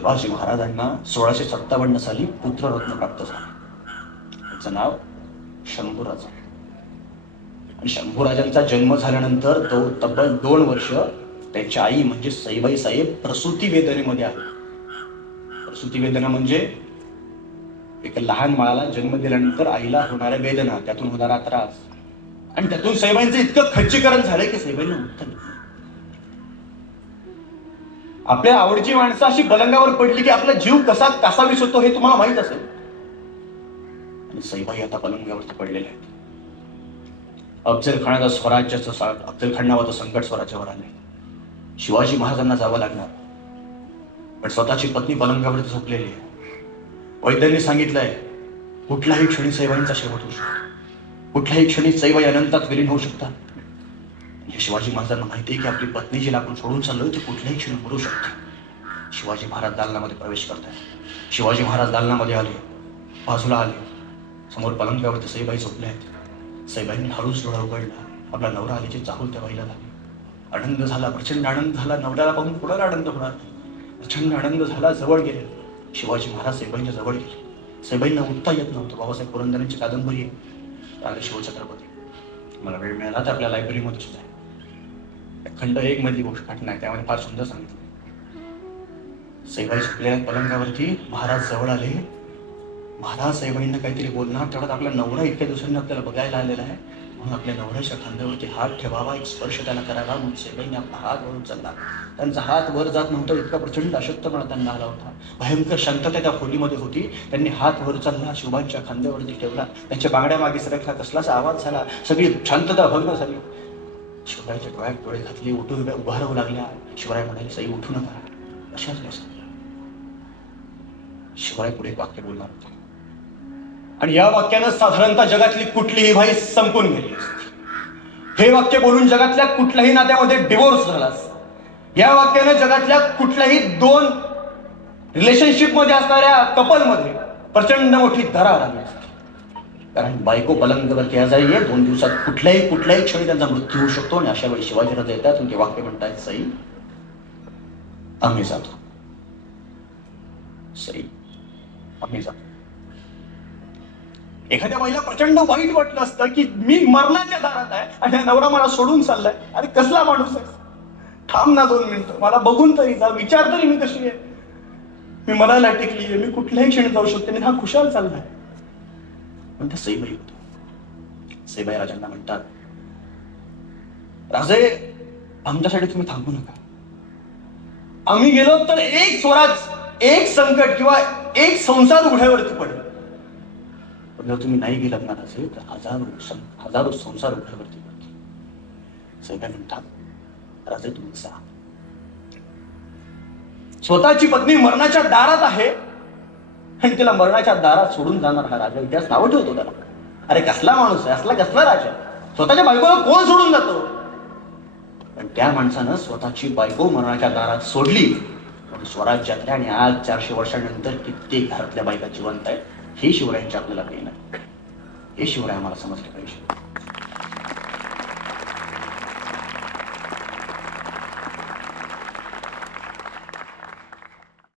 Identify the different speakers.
Speaker 1: शिवाजी महाराजांना सोळाशे सत्तावन्न साली पुत्ररत्न प्राप्त झाला. त्याचं नाव शंभूराजा. आणि शंभूराजांचा जन्म झाल्यानंतर तो तब्बल दोन वर्ष त्यांच्या आई म्हणजे सईबाई साहेब प्रसूती वेदनेमध्ये आहे प्रसूती वेदना म्हणजे एक लहान बाळाला जन्म दिल्यानंतर आईला होणाऱ्या वेदना त्यातून होणारा त्रास. आणि त्यातून सईबाईंचं इतकं खच्चीकरण झालंय की सईबाईंना उत्तर आपल्या आवडची माणसं अशी बलंगावर पडली की आपला जीव कसा कसा होतो हे तुम्हाला माहीत असेल. आणि सईबाई आता पलंगावरती पडलेले आहेत. अफजल खानाचा स्वराज्याचं अफजल खान नावाचं संकट स्वराज्यावर आले शिवाजी महाराजांना जावं लागणार. पण स्वतःची पत्नी पलंगावरती झोपलेली आहे. वैद्यांनी सांगितलंय कुठल्याही क्षणी सैबाईंचा शेवट होऊ शकतो. कुठल्याही क्षणी सैबाई अनंतात विलीन होऊ शकतात. हे शिवाजी महाराजांना माहिती आहे की आपली पत्नी जिला आपण सोडून चाललोय ती कुठल्याही क्षणी मरू शकते. शिवाजी महाराज दालनामध्ये प्रवेश करतात शिवाजी महाराज दालनामध्ये आले बाजूला आले. समोर पलंगावरती सईबाई झोपल्या आहेत. सईबाईंनी हळूच डोळा उघडला. आपला नवरा आल्याची चाहूल त्या बाईला लागली. आनंद झाला प्रचंड आनंद झाला. नवऱ्याला पाहून कुणाला आनंद होणार? प्रचंड आनंद झाला जवळ गेले. शिवाजी महाराज सईबाईंच्या जवळ गेले. सईबाईंना उठता येत नव्हतं. बाबासाहेब पुरंदरेंची कादंबरी आहे. आले शिवछत्रपती. मला वेळ मिळाला तर आपल्या लायब्ररीमध्ये सुद्धा. आहे खंड एक मधली गोष्ट घटना आहे त्यामध्ये फार सुंदर सांगितलं सैबाई झोपल्या पलंगावरती महाराज जवळ आले. महाराज साहेबांना काहीतरी बोलणार तेवढ्यात आपला नवरा इतक्या दिवसांनी आपल्याला बघायला आलेला आहे. म्हणून आपल्या नवऱ्याच्या खांद्यावरती हात ठेवावा एक स्पर्श त्याला करावा म्हणून साहेबांनी आपला हात वरून चालला. त्यांचा हात वर जात नव्हता इतका प्रचंड अशक्तपणा त्यांना आला होता. भयंकर शांतता त्या खोलीमध्ये होती. त्यांनी हात वर चालला शिवांच्या खांद्यावरती ठेवला. त्यांच्या बांगड्या मागे सरकला कसलाच आवाज झाला. सगळी शांतता भग्न झाली. शिवरायाच्या डोळ्यात डोळे घातले उठून उभा राहू लागल्या. शिवराय म्हणाले सई उठू नका. अशाच बसा शिवराय पुढे वाक्य बोलणार होते. आणि या वाक्यानं साधारणतः जगातली कुठलीही भाई संपून गेली असती. हे वाक्य बोलून जगातल्या कुठल्याही नात्यामध्ये डिवोर्स झाला या वाक्यानं जगातल्या कुठल्याही दोन रिलेशनशिपमध्ये असणाऱ्या कपलमध्ये प्रचंड मोठी दरार आली असती. कारण बायको बलंगवर केला जाईल दोन दिवसात कुठल्याही कुठल्याही क्षणी त्यांचा मृत्यू होऊ शकतो आणि अशा वेळी शिवाजीराजे येतात आणि ते वाक्य म्हणतात सई आम्ही जातो. सई आम्ही जातो. एखाद्या बाईला प्रचंड वाईट वाटलं असतं की मी मरणाच्या दारात आहे आणि हा नवरा मला सोडून चाललाय. अरे कसला माणूस आहे? थांब ना दोन मिनिटं. मला बघून तरी जा. विचार तरी मी कशी आहे? मी मनाला टिकली आहे मी कुठल्याही क्षणी जाऊ शकते. आणि हा खुशाल चाललाय. पण त्या सईबाई होत्या सईबाई राजांना म्हणतात राजे आमच्यासाठी तुम्ही थांबू नका. आम्ही गेलो तर एक स्वराज एक संकट किंवा एक संसार उघड्यावरती पडेल. पण जर तुम्ही नाही गेलात ना राजे तर हजारो हजारो संसार उघड्यावरती पडतील. सईबाई म्हणतात राजे तुम्ही जा स्वतःची पत्नी मरणाच्या दारात आहे आणि तिला मरणाच्या दारात सोडून जाणार हा राजा. इतिहास नावं ठेवतो त्याला. अरे कसला माणूस आहे? असला कसला राजा स्वतःच्या बायकोला कोण सोडून जातो? पण त्या माणसानं स्वतःची बायको मरणाच्या दारात सोडली. पण स्वराज्यातल्या आणि आज चारशे वर्षानंतर कित्येक घरातल्या बायका जिवंत आहेत हे शिवरायांच्या आपल्याला काही नाही हे शिवराय आम्हाला समजलं पाहिजे.